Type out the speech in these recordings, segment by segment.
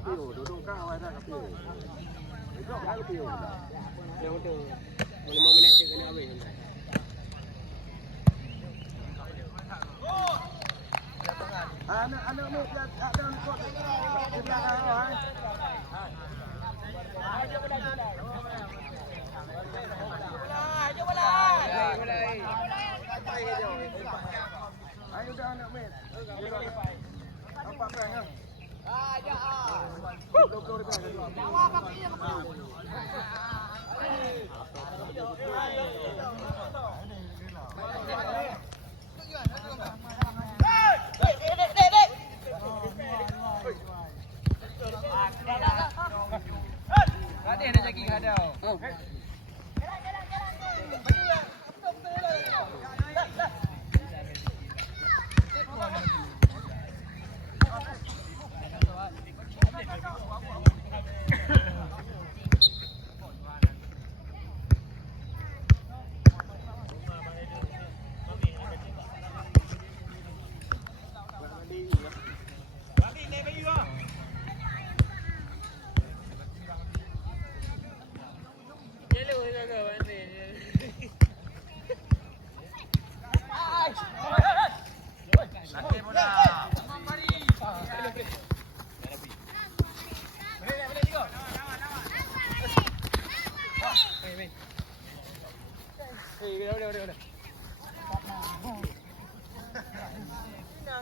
kapiu, duduk kau ada kapiu. Itu kan kapiu. Yang tu 5 minit kena habis. Anak ni ada ikut di belakang orang. Ayo dah anak ni. Apa kan? Ya. Bawa kaki dia ke. Ada nak lagi ada. Oh.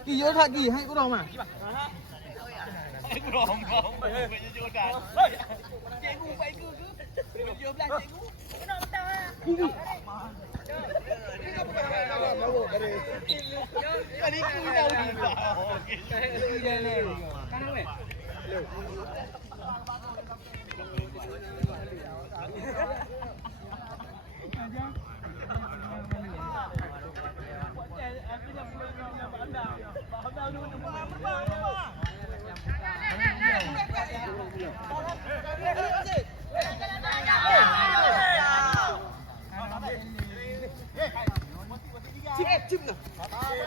Kỳ vô thật kỳ hay có đồng à? Có đồng không? Bây giờ chưa cả. Chạy ngu vậy cứ bây giờ lại chạy ngu. Cái nào tao à? Cái đi cùi đâu đi vào. Cái đây này. Cái nào vậy? Chim nè. Rapat.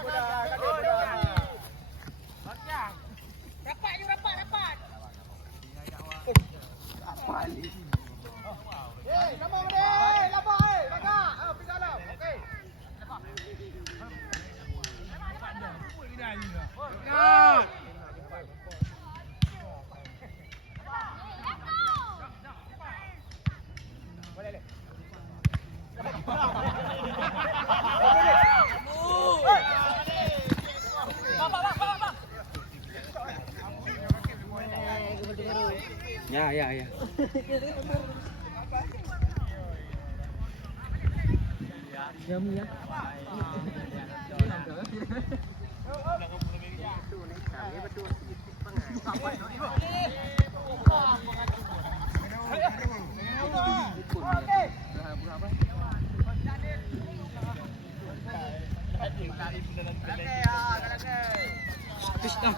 Nama dia. Lapak Baga. Pergi dalam. Okey. Ya. Jam ya.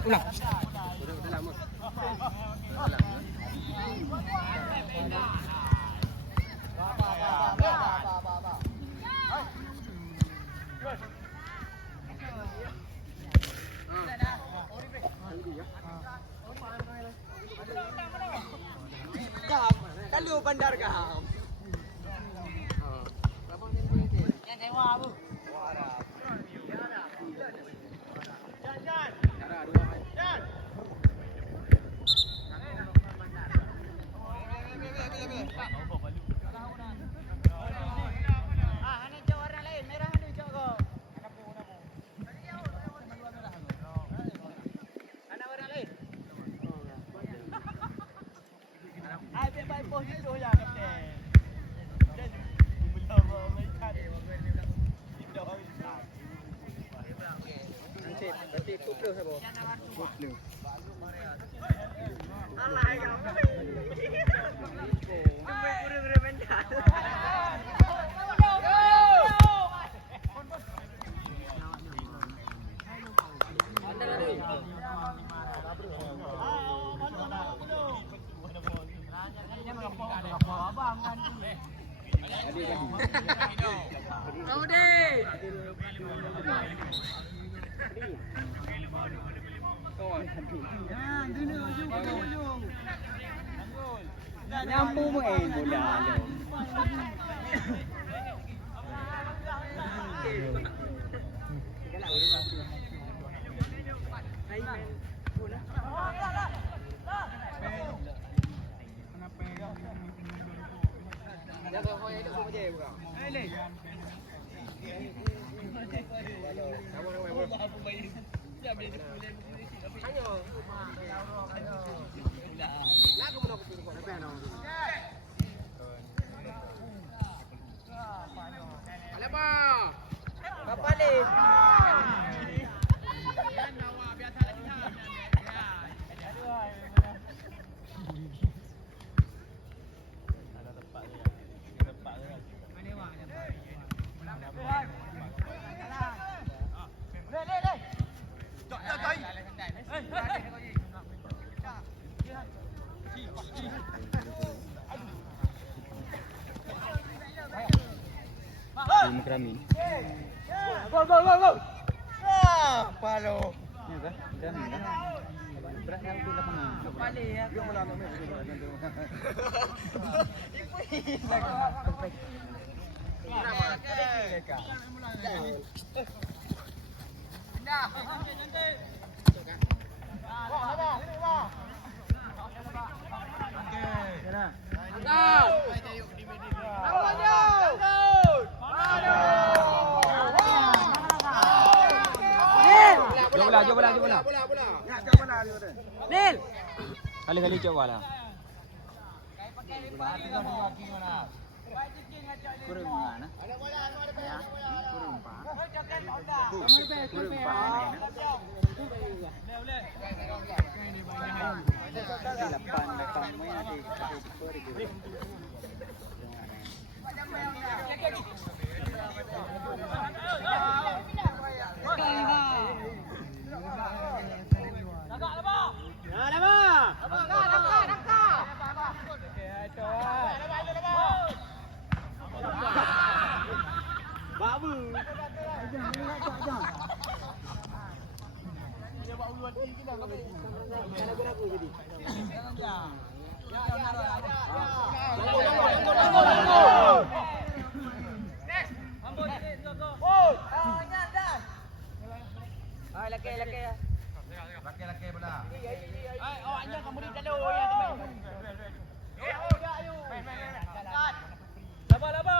Pulang. Kalau bandar kau. Yang sewa apa? Berarti kuplu sabo. Kuplu. Alai kau. Cuma guru-guru mental. Nyampu mo bola lo. Kapalit. Belum keramin. Gol. Palo. Ni ba? Keramin ba? Berat yang tu dah kena. Kepala ya. Dia mula nak main tu. Jom bola. Nil. Kali-kali coba lah. Kurang mana? Ya. Kurang pa. Kurang pa. Lapan mo yan di. Laki bola. Awaknya kamu di dalam ya teman. Ayo. Laba.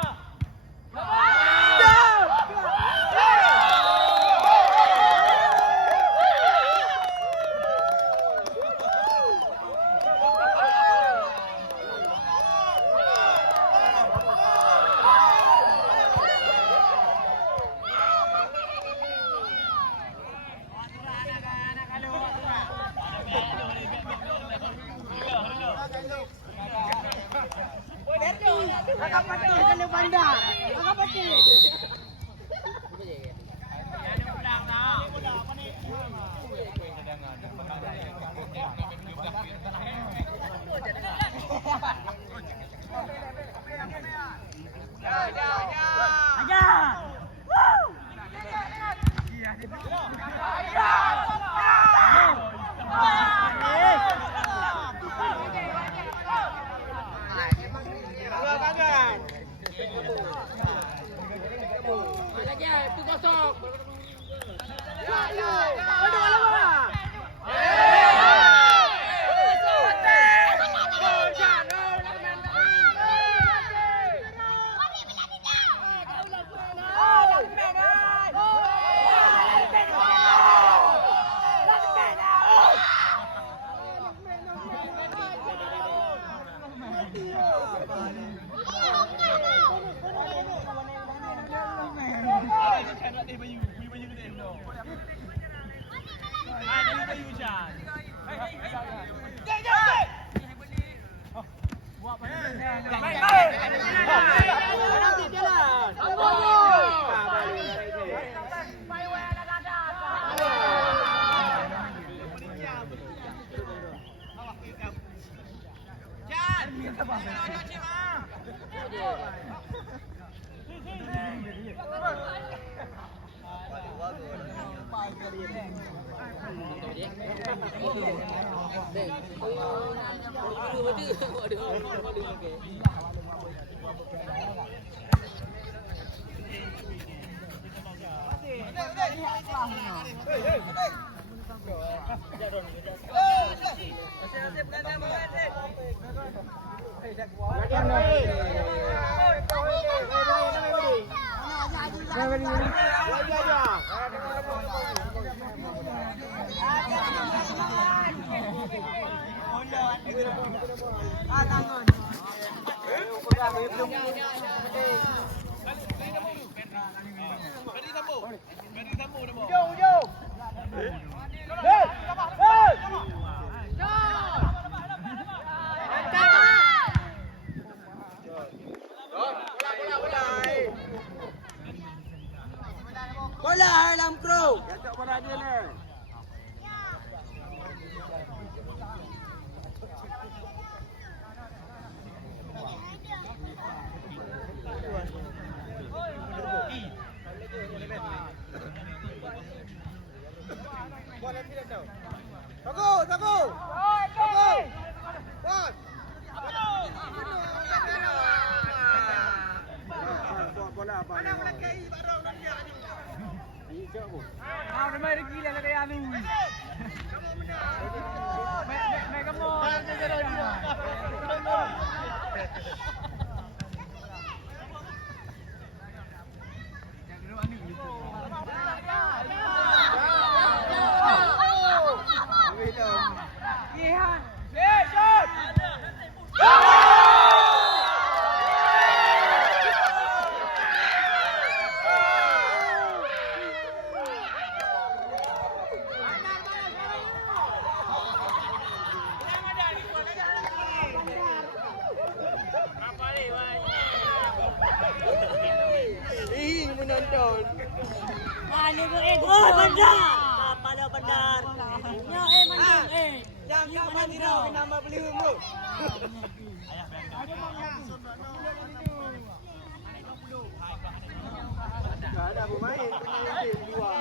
Bola Harlem Crew. Jago. Bola apa? Menonton. Ano ko oh, bandar! Pala bandar. Yo mandang Jangan mandi raw, nama beli humbu. Enggak ada pemain, penyanyi di luar.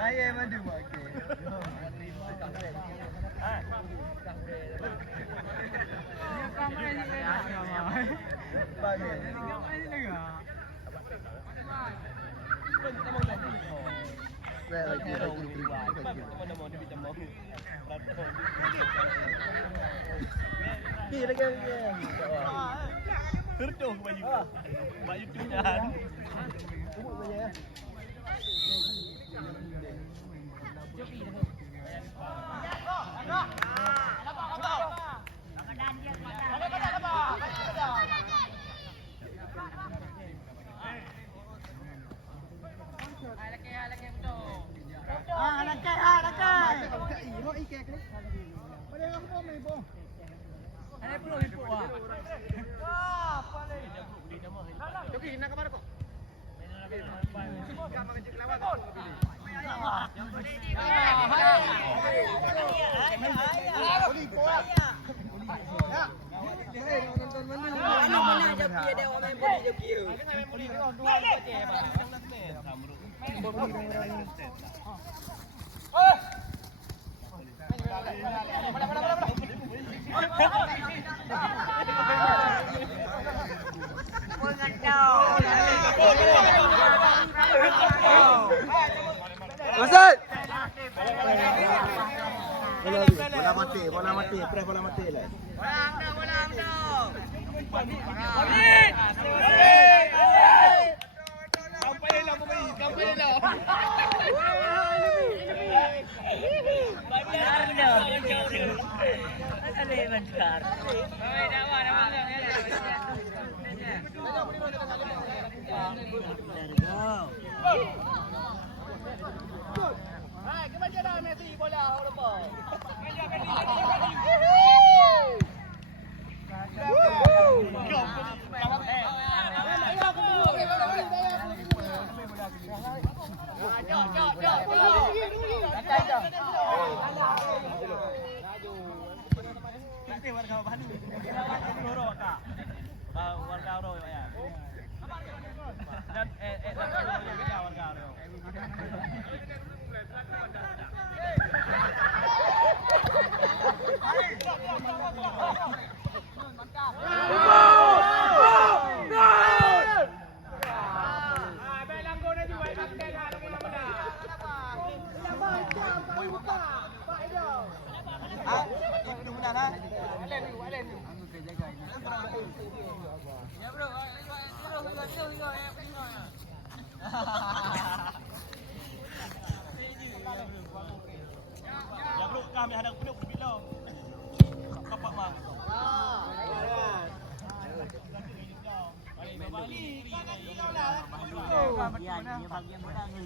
Kaya man dia buat ke? Terduh baju. Baju tunjan. Masuk. Bola mati, press bola mati lah. Kami hadang peluk bila. Kapak bang. Bagian bola ni.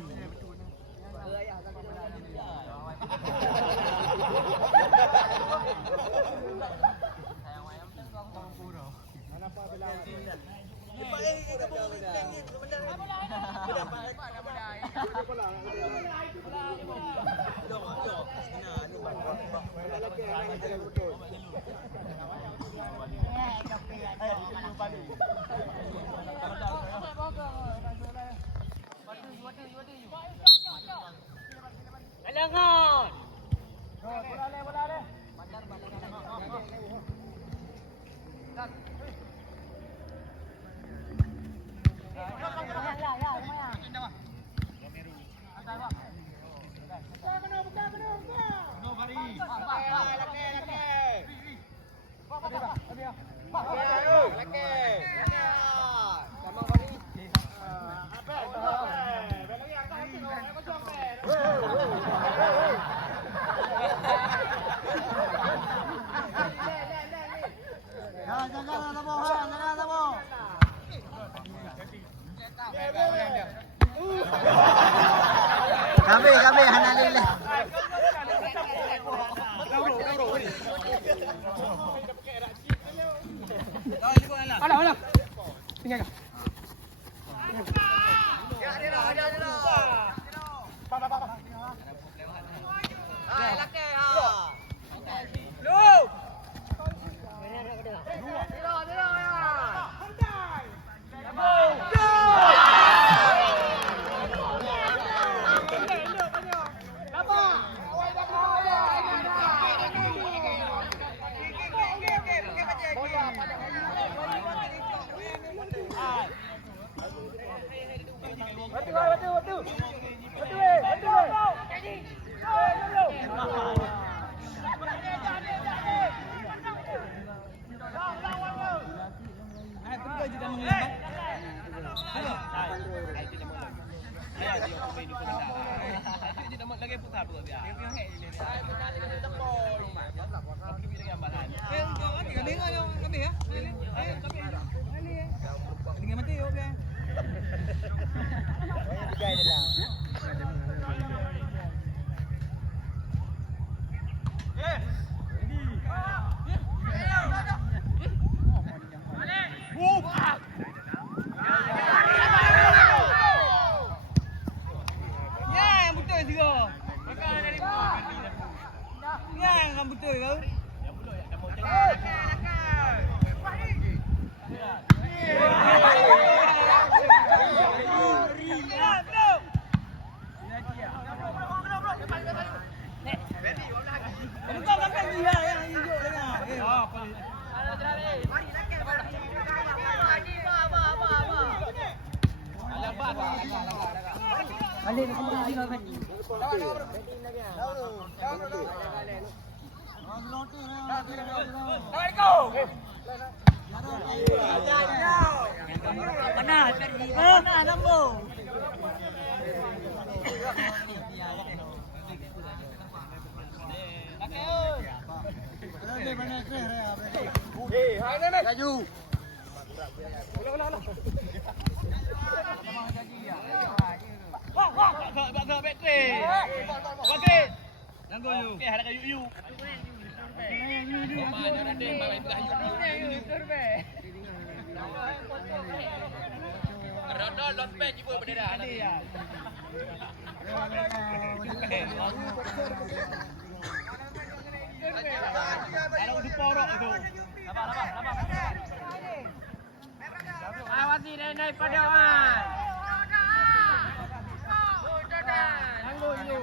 Alangan. Hey! Balik ke tempat dia kan. Mana pergi? Mana nombor? Laju. Awasi naik padaan. Tangguh you.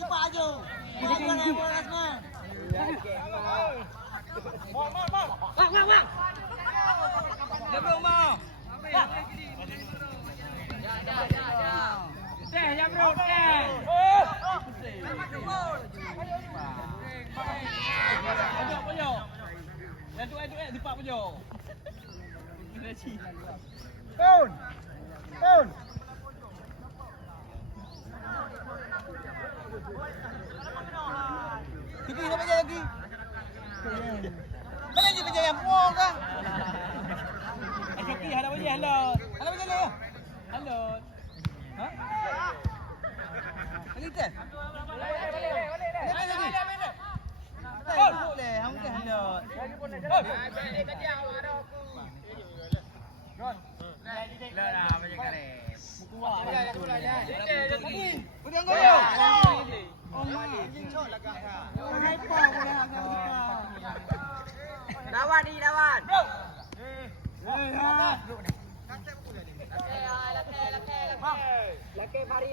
Cepat je. Bola semua. Kiki nak kerja lagi. Mana je kerja yang puang kah? Kiki ada kerja halo. Ada kerja le. Halo. Ha? Lagi kan? Balik. Oh, boleh. Hang ke halo. Oh. Balik kerja awak ada aku. Gon. Lah macam kare. Kuat. Ya, kuat ya. Lagi. Putih goyo. Lawan ni lawan. Bro. Laki mari.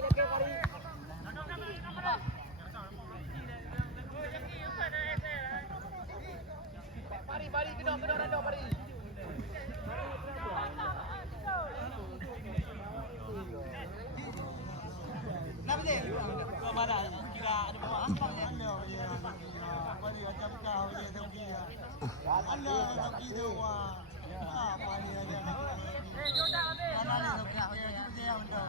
Mari, kedok randok mari. mana? Kira ada bawa ampang ya. Allah ya. Balik macam kau je tepi. Allah tepi tu wah. Apa ni dia? Jodoh habis. Mana ni kau ya kita yang tu.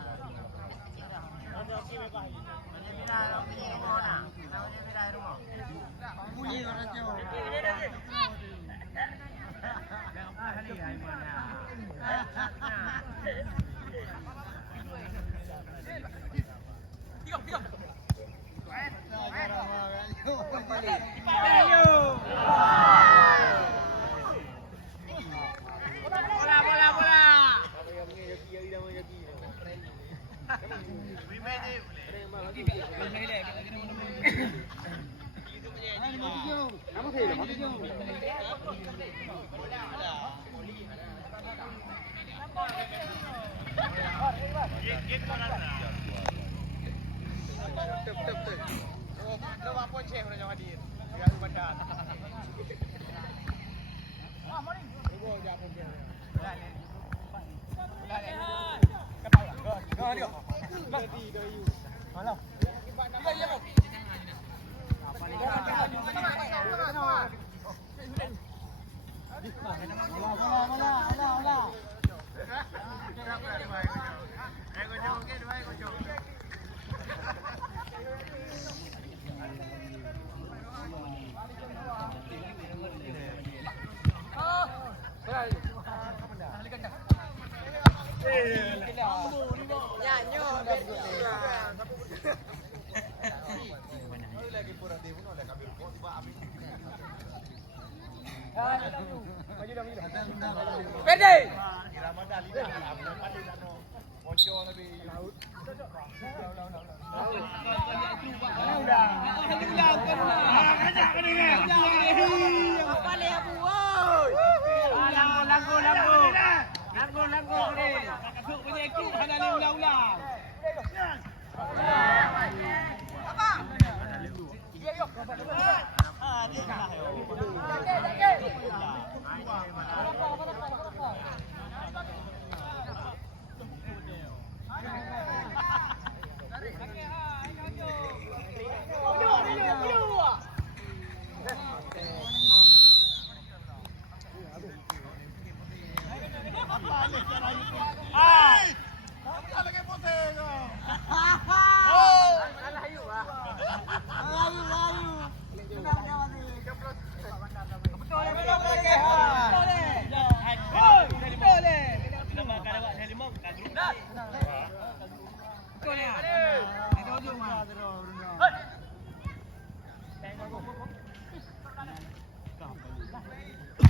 Bunyi orang tu. Pede.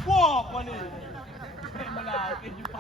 Wah, mana? Mana? Boleh.